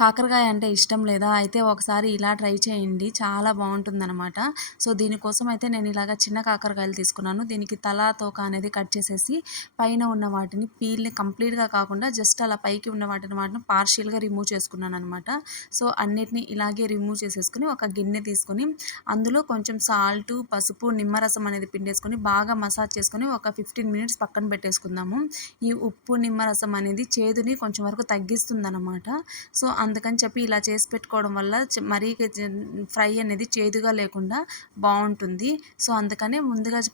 కాకరకాయ అంటే ఇష్టం లేదా? అయితే ఒకసారి ఇలా ట్రై చేయండి. చాలా బావుంటుందనమాట. సో, దీనికోసం అయితే నేను ఇలాగ చిన్న కాకరకాయలు తీసుకున్నాను. దీనికి తల, తోక అనేది కట్ చేసేసి పైన ఉన్న వాటిని పీల్‌ని కంప్లీట్‌గా కాకుండా జస్ట్ అలా పైకి ఉన్న వాటిని పార్షియల్‌గా రిమూవ్ చేసుకున్నాననమాట. సో, అన్నిటిని ఇలాగే రిమూవ్ చేసేసుకొని ఒక గిన్నె తీసుకొని అందులో కొంచెం సాల్టు, పసుపు, నిమ్మరసం అనేది పిండేసుకొని బాగా మసాజ్ చేసుకొని ఒక 15 మినిట్స్ పక్కన పెట్టేసుకుందాము. ఈ ఉప్పు, నిమ్మరసం అనేది చేదుని కొంచెం వరకు తగ్గిస్తుందనమాట. సో, అందుకని చెప్పి ఇలా చేసి పెట్టుకోవడం వల్ల మరీ ఫ్రై అనేది చేదుగా లేకుండా బావుంటుంది. సో, అందుకని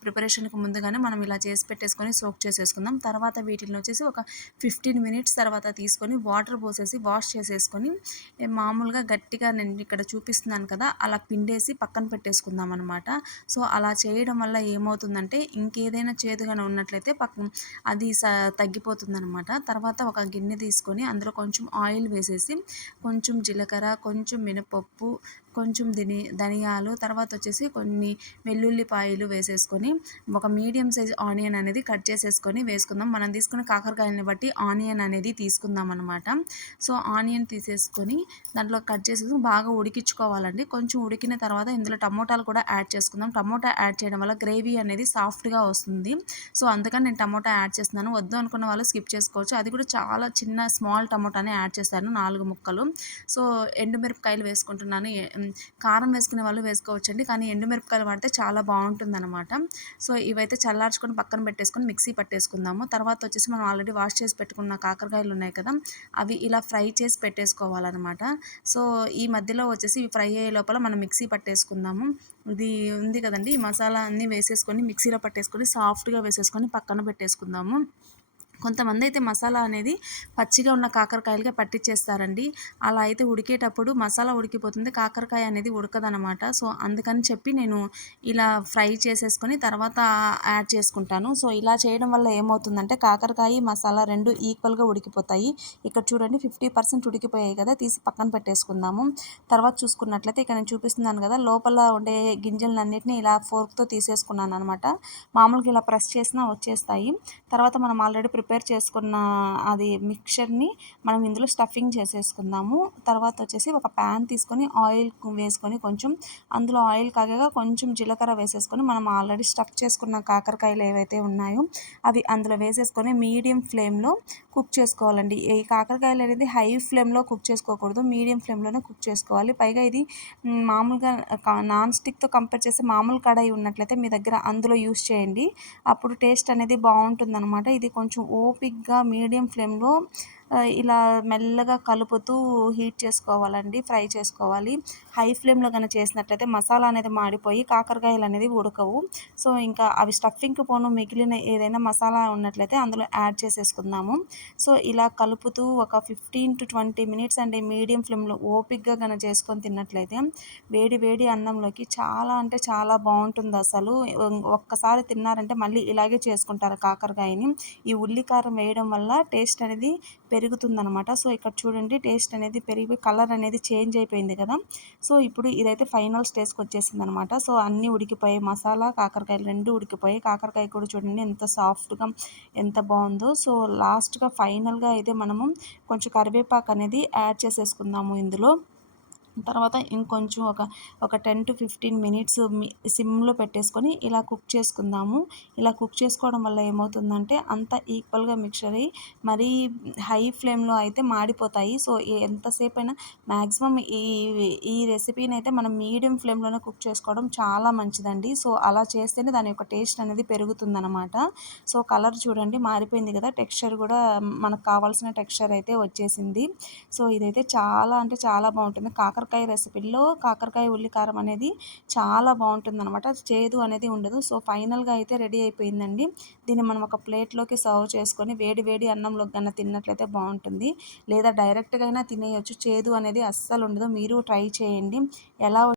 ప్రిపరేషన్‌కి ముందుగానే మనం ఇలా చేసి పెట్టేసుకొని సోక్ చేసేసుకుందాం. తర్వాత వీటిల్ని వచ్చేసి ఒక 15 మినిట్స్ తర్వాత తీసుకొని వాటర్ పోసేసి వాష్ చేసేసుకొని మామూలుగా గట్టిగా నేను ఇక్కడ చూపిస్తున్నాను కదా! అలా పిండేసి పక్కన పెట్టేసుకుందామనమాట. సో, అలా చేయడం వల్ల ఏమవుతుందంటే ఇంకేదైనా చేదుగానే ఉన్నట్లయితే అది తగ్గిపోతుందనమాట. తర్వాత ఒక గిన్నె తీసుకొని అందులో కొంచెం ఆయిల్ వేసేసి కొంచెం జీలకర్ర, కొంచెం మినపప్పు, కొంచెం ధనియాలు, తర్వాత వచ్చేసి కొన్ని వెల్లుల్లిపాయలు వేసేసుకొని ఒక మీడియం సైజ్ ఆనియన్ అనేది కట్ చేసేసుకొని వేసుకుందాం. మనం తీసుకున్న కాకరకాయలని బట్టి ఆనియన్ అనేది తీసుకుందాం అనమాట. సో, ఆనియన్ తీసేసుకొని దాంట్లో కట్ చేసేసి బాగా ఉడికించుకోవాలండి. కొంచెం ఉడికిన తర్వాత ఇందులో టమోటాలు కూడా యాడ్ చేసుకుందాం. టమోటా యాడ్ చేయడం వల్ల గ్రేవీ అనేది సాఫ్ట్‌గా వస్తుంది. సో, అందుకని నేను టమోటా యాడ్ చేస్తున్నాను. వద్దు అనుకున్న వాళ్ళు స్కిప్ చేసుకోవచ్చు. అది కూడా చాలా చిన్న స్మాల్ టమోటానే యాడ్ చేశాను 4 ముక్కలు. సో, ఎండుమిరపకాయలు వేసుకుంటున్నాను. కారం వేసుకునే వాళ్ళు వేసుకోవచ్చండి. కానీ ఎండుమిరపకాయలు వాడితే చాలా బావుంటుందనమాట. సో, ఇవైతే చల్లార్చుకొని పక్కన పెట్టేసుకొని మిక్సీ పట్టేసుకుందాము. తర్వాత వచ్చేసి మనం ఆల్రెడీ వాష్ చేసి పెట్టుకున్న కాకరకాయలు ఉన్నాయి కదా! అవి ఇలా ఫ్రై చేసి పెట్టేసుకోవాలనమాట. సో, ఈ మధ్యలో వచ్చేసి ఇవి ఫ్రై అయ్యే లోపల మనం మిక్సీ పట్టేసుకుందాము. ఇది ఉంది కదండీ! ఈ మసాలా అన్నీ వేసేసుకొని మిక్సీలో పట్టేసుకొని సాఫ్ట్‌గా వేసేసుకొని పక్కన పెట్టేసుకుందాము. కొంతమందైతే మసాలా అనేది పచ్చిగా ఉన్న కాకరకాయలకే పట్టిచ్చేస్తారండి. అలా అయితే ఉడికేటప్పుడు మసాలా ఉడికిపోతుంది. కాకరకాయ అనేది ఉడకదనమాట. సో, అందుకని చెప్పి నేను ఇలా ఫ్రై చేసేసుకొని తర్వాత యాడ్ చేసుకుంటాను. సో, ఇలా చేయడం వల్ల ఏమవుతుందంటే కాకరకాయ, మసాలా 2 ఈక్వల్‌గా ఉడికిపోతాయి. ఇక్కడ చూడండి 50% ఉడికిపోయాయి కదా! తీసి పక్కన పెట్టేసుకుందాము. తర్వాత చూసుకున్నట్లయితే ఇక్కడ నేను చూపిస్తున్నాను కదా! లోపల ఉండే గింజలన్నిటిని ఇలా ఫోర్క్‌తో తీసేసుకున్నాననమాట. మామూలుగా ఇలా ప్రెస్ చేసినా వచ్చేస్తాయి. తర్వాత మనం ఆల్రెడీ ప్రిపేర్ చేసుకున్న అది మిక్చర్‌ని మనం ఇందులో స్టఫింగ్ చేసేసుకుందాము. తర్వాత వచ్చేసి ఒక ప్యాన్ తీసుకొని ఆయిల్ వేసుకొని కొంచెం అందులో ఆయిల్ కాగాక కొంచెం జీలకర్ర వేసేసుకొని మనం ఆల్రెడీ స్టఫ్ చేసుకున్న కాకరకాయలు ఏవైతే ఉన్నాయో అవి అందులో వేసేసుకొని మీడియం ఫ్లేమ్‌లో కుక్ చేసుకోవాలండి. ఈ కాకరకాయలు అనేది హై ఫ్లేమ్‌లో కుక్ చేసుకోకూడదు. మీడియం ఫ్లేమ్‌లోనే కుక్ చేసుకోవాలి. పైగా ఇది మామూలుగా నాన్ స్టిక్‌తో కంపేర్ చేస్తే మామూలు కడాయి ఉన్నట్లయితే మీ దగ్గర అందులో యూజ్ చేయండి. అప్పుడు టేస్ట్ అనేది బావుంటుందనమాట. ఇది కొంచెం ఓపికగా మీడియం ఫ్లేమ్‌లో ఇలా మెల్లగా కలుపుతూ హీట్ చేసుకోవాలండి. ఫ్రై చేసుకోవాలి. హై ఫ్లేమ్‌లో గాని చేసినట్లయితే మసాలా అనేది మాడిపోయి కాకరకాయలు అనేది ఉడకవు. సో, ఇంకా అవి స్టఫింగ్‌కి పోను మిగిలిన ఏదైనా మసాలా ఉన్నట్లయితే అందులో యాడ్ చేసేసుకుందాము. సో, ఇలా కలుపుతూ ఒక 15-20 మినిట్స్ అండి మీడియం ఫ్లేమ్‌లో ఓపికగా గన చేసుకొని తిన్నట్లయితే వేడి వేడి అన్నంలోకి చాలా అంటే చాలా బావుంటుందసలు. ఒక్కసారి తిన్నారంటే మళ్ళీ ఇలాగే చేసుకుంటారు కాకరకాయని. ఈ ఉల్లి కారం వేయడం వల్ల టేస్ట్ అనేది పెరుగుతుందనమాట. సో, ఇక్కడ చూడండి టేస్ట్ అనేది పెరిగి కలర్ అనేది చేంజ్ అయిపోయింది కదా! సో, ఇప్పుడు ఇదైతే ఫైనల్ స్టేజ్‌కి వచ్చేసిందనమాట. సో, అన్నీ ఉడికిపోయాయి. మసాలా, కాకరకాయలు 2 ఉడికిపోయాయి. కాకరకాయ కూడా చూడండి ఎంత సాఫ్ట్‌గా ఎంత బావుందో. సో, లాస్ట్‌గా ఫైనల్‌గా అయితే మనము కొంచెం కరివేపాకు అనేది యాడ్ చేసేసుకుందాము ఇందులో. తర్వాత ఇంకొంచెం ఒక 10-15 మినిట్స్ సిమ్‌లో పెట్టేసుకొని ఇలా కుక్ చేసుకుందాము. ఇలా కుక్ చేసుకోవడం వల్ల ఏమవుతుందంటే అంతా ఈక్వల్‌గా మిక్చర్ అయ్యి మరీ హై ఫ్లేమ్‌లో అయితే మాడిపోతాయి. సో, ఎంతసేపైనా మాక్సిమం ఈ రెసిపీనైతే మనం మీడియం ఫ్లేమ్‌లోనే కుక్ చేసుకోవడం చాలా మంచిదండి. సో, అలా చేస్తేనే దాని యొక్క టేస్ట్ అనేది పెరుగుతుందనమాట. సో, కలర్ చూడండి మారిపోయింది కదా! టెక్స్చర్ కూడా మనకు కావాల్సిన టెక్స్చర్ అయితే వచ్చేసింది. సో, ఇదైతే చాలా అంటే చాలా బావుంటుంది. కాకరకాయ రెసిపీలో కాకరకాయ ఉల్లి కారం అనేది చాలా బావుంటుందనమాట. చేదు అనేది ఉండదు. సో, ఫైనల్‌గా అయితే రెడీ అయిపోయిందండి. దీన్ని మనం ఒక ప్లేట్‌లోకి సర్వ్ చేసుకొని వేడి వేడి అన్నంలోకి గన తిన్నట్లయితే బావుంటుంది. లేదా డైరెక్ట్‌గా అయినా తినేయొచ్చు. చేదు అనేది అస్సలుండదు. మీరు ట్రై చేయండి. ఎలా